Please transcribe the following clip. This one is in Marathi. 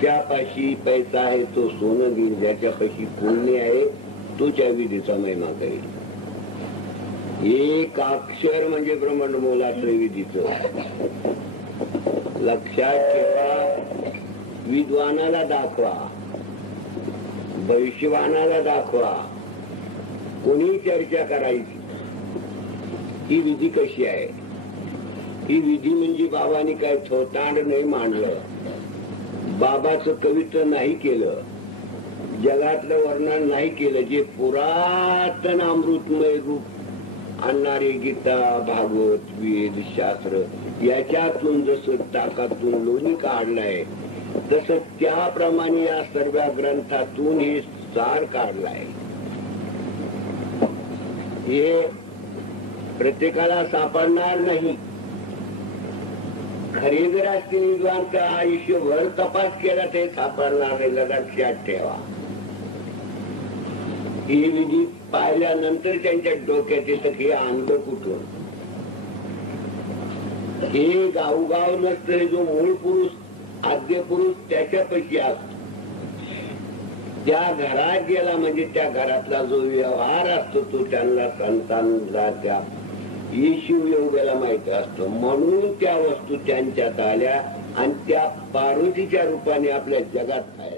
त्यापाशी पैसा आहे तो सोनं घेईल, ज्याच्यापाशी पुण्य आहे तो त्या विधीचा महिमा करेल. एक अक्षर म्हणजे ब्रह्मांड मोलाचं विधीचं. लक्षात ठेवा. विद्वानाला दाखवा, भविष्यवानाला दाखवा, कोणी चर्चा करायची ही विधी कशी आहे. ही विधी म्हणजे बाबांनी काय थोतांड नाही मांडलं, बाबाचं कवित्व नाही केलं, जगातलं वर्णन नाही केलं. जे पुरातन अमृतमय रूप आणणारे गीता, भागवत, वेद, शास्त्र याच्यातून जसं टाकातून लोणी काढलाय तसं त्याप्रमाणे या सर्व ग्रंथातून हे सार काढलाय. हे प्रत्येकाला सापडणार नाही. खरे जर असतील विद्वान तर आयुष्यभर तपास केला ते सापडणार नाही. लक्षात ठेवा. ही विधी पाहिल्यानंतर त्यांच्या डोक्यात येतं की आणलं कुठून. हे गावगाव नसतं. जो मूळ पुरुष, आद्य पुरुष त्याच्यापैकी असतो. त्या घरात गेला म्हणजे त्या घरातला जो व्यवहार असतो तो त्यांना संतांना त्या येशू योगाला माहित असतो. म्हणून त्या वस्तू त्यांच्यात आल्या आणि त्या पार्वतीच्या रूपाने आपल्या जगात आल्या.